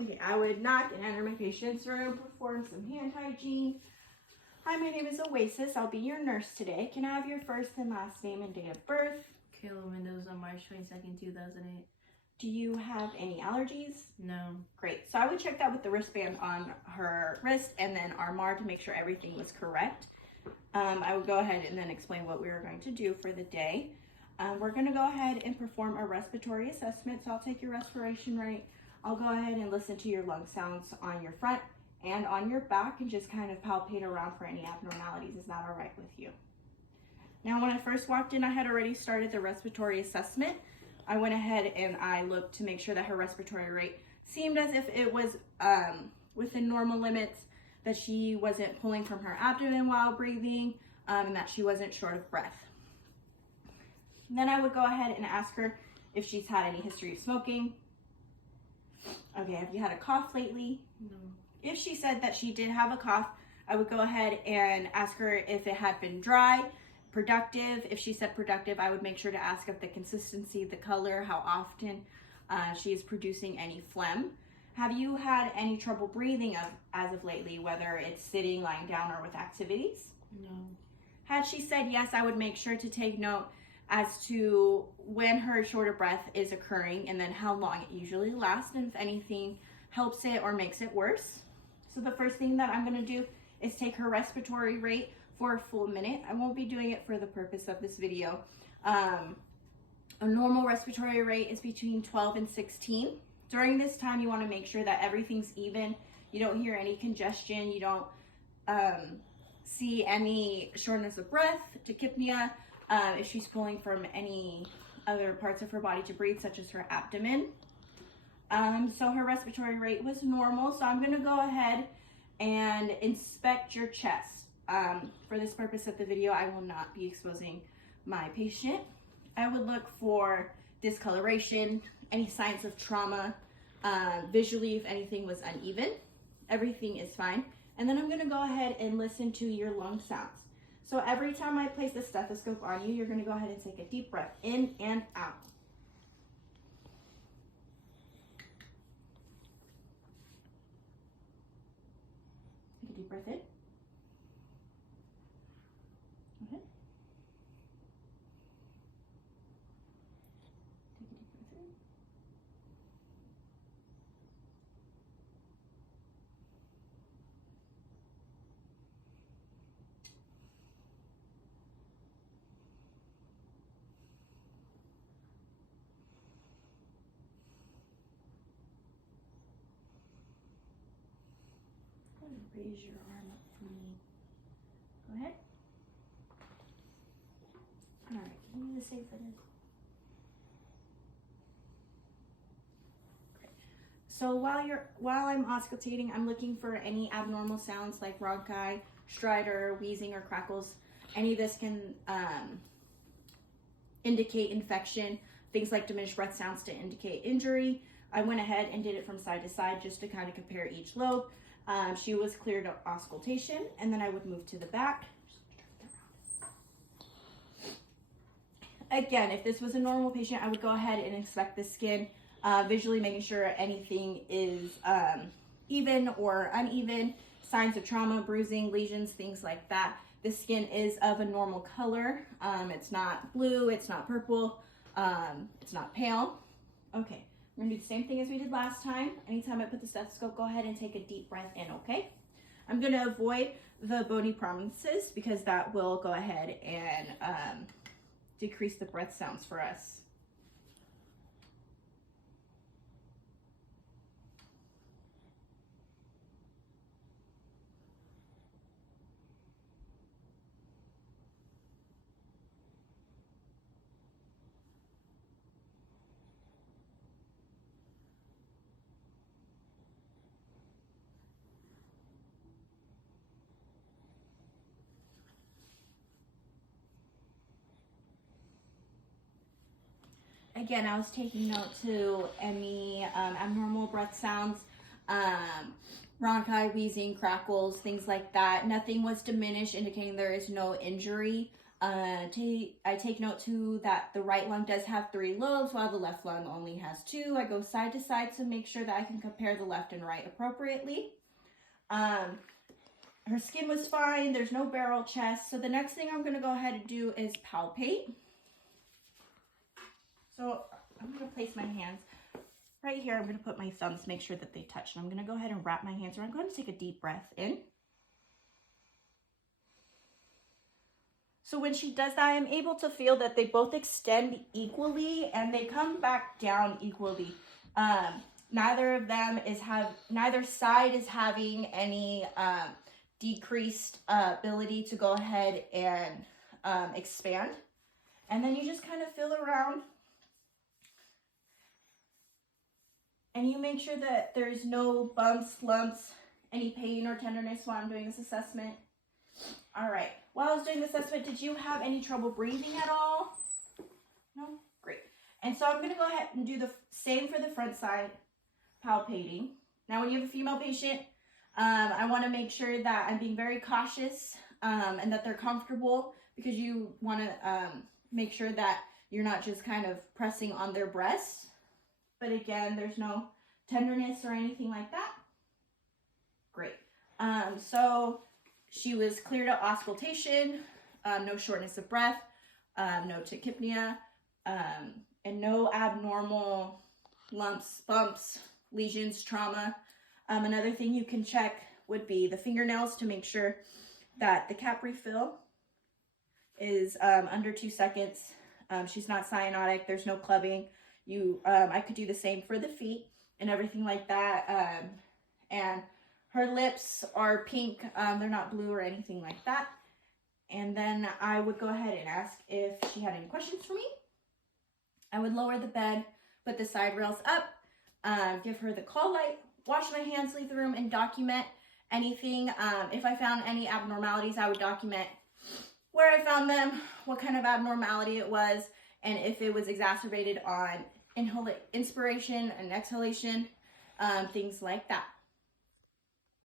Okay, I would knock and enter my patient's room, perform some hand hygiene. Hi, my name is Oasis. I'll be your nurse today. Can I have your first and last name and date of birth? Kayla Mendoza, March 22nd, 2008. Do you have any allergies? No. Great. So I would check that with the wristband on her wrist and then our MAR to make sure everything was correct. I would go ahead and then explain what we were going to do for the day. We're going to go ahead and perform a respiratory assessment. So I'll take your respiration rate. I'll go ahead and listen to your lung sounds on your front and on your back and just kind of palpate around for any abnormalities. Is that all right with you? Now, when I first walked in, I had already started the respiratory assessment. I went ahead and I looked to make sure that her respiratory rate seemed as if it was within normal limits, that she wasn't pulling from her abdomen while breathing, and that she wasn't short of breath. And then I would go ahead and ask her if she's had any history of smoking. Okay, have you had a cough lately? No. If she said that she did have a cough, I would go ahead and ask her if it had been dry, productive. If she said productive, I would make sure to ask of the consistency, the color, how often she is producing any phlegm. Have you had any trouble breathing as of lately, whether it's sitting, lying down, or with activities? No. Had she said yes, I would make sure to take note as to when her short of breath is occurring and then how long it usually lasts and if anything helps it or makes it worse. So the first thing that I'm going to do is take her respiratory rate for a full minute. I won't be doing it for the purpose of this video. A normal respiratory rate is between 12 and 16. During this time, you want to make sure that everything's even. You don't hear any congestion. You don't see any shortness of breath, tachypnea, if she's pulling from any other parts of her body to breathe, such as her abdomen. So her respiratory rate was normal. So I'm going to go ahead and inspect your chest. For this purpose of the video, I will not be exposing my patient. I would look for discoloration, any signs of trauma, visually if anything was uneven. Everything is fine. And then I'm going to go ahead and listen to your lung sounds. So every time I place the stethoscope on you, you're going to go ahead and take a deep breath in and out. Take a deep breath in. Okay. Take a deep breath in. Raise your arm up for me. Go ahead. All right, give me the same for this. Okay. So while I'm auscultating, I'm looking for any abnormal sounds like rhonchi, stridor, wheezing, or crackles. Any of this can indicate infection. Things like diminished breath sounds to indicate injury. I went ahead and did it from side to side just to kind of compare each lobe. She was cleared of auscultation, and then I would move to the back. Again, if this was a normal patient, I would go ahead and inspect the skin, visually making sure anything is even or uneven, signs of trauma, bruising, lesions, things like that. The skin is of a normal color. It's not blue, it's not purple, it's not pale. Okay. We're gonna do the same thing as we did last time. Anytime I put the stethoscope, go ahead and take a deep breath in, okay? I'm gonna avoid the bony prominences because that will go ahead and decrease the breath sounds for us. Again, I was taking note to any abnormal breath sounds, rhonchi, wheezing, crackles, things like that. Nothing was diminished, indicating there is no injury. I take note too that the right lung does have 3 lobes while the left lung only has 2. I go side to side to make sure that I can compare the left and right appropriately. Her skin was fine. There's no barrel chest. So the next thing I'm going to go ahead and do is palpate. So I'm going to place my hands right here. I'm going to put my thumbs, make sure that they touch. And I'm going to go ahead and wrap my hands around. I'm going to take a deep breath in. So when she does that, I'm able to feel that they both extend equally and they come back down equally. Neither side is having any decreased ability to go ahead and expand. And then you just kind of feel around and you make sure that there's no bumps, lumps, any pain or tenderness while I'm doing this assessment. All right, while I was doing the assessment, did you have any trouble breathing at all? No? Great. And so I'm going to go ahead and do the same for the front side, palpating. Now, when you have a female patient, I want to make sure that I'm being very cautious and that they're comfortable, because you want to make sure that you're not just kind of pressing on their breasts. But again, there's no tenderness or anything like that. Great. So she was cleared of auscultation, no shortness of breath, no tachypnea, and no abnormal lumps, bumps, lesions, trauma. Another thing you can check would be the fingernails to make sure that the cap refill is under 2 seconds. She's not cyanotic. There's no clubbing. I could do the same for the feet and everything like that. And her lips are pink. They're not blue or anything like that. And then I would go ahead and ask if she had any questions for me. I would lower the bed, put the side rails up, give her the call light, wash my hands, leave the room, and document anything. If I found any abnormalities, I would document where I found them, what kind of abnormality it was, and if it was exacerbated on inspiration and exhalation, things like that.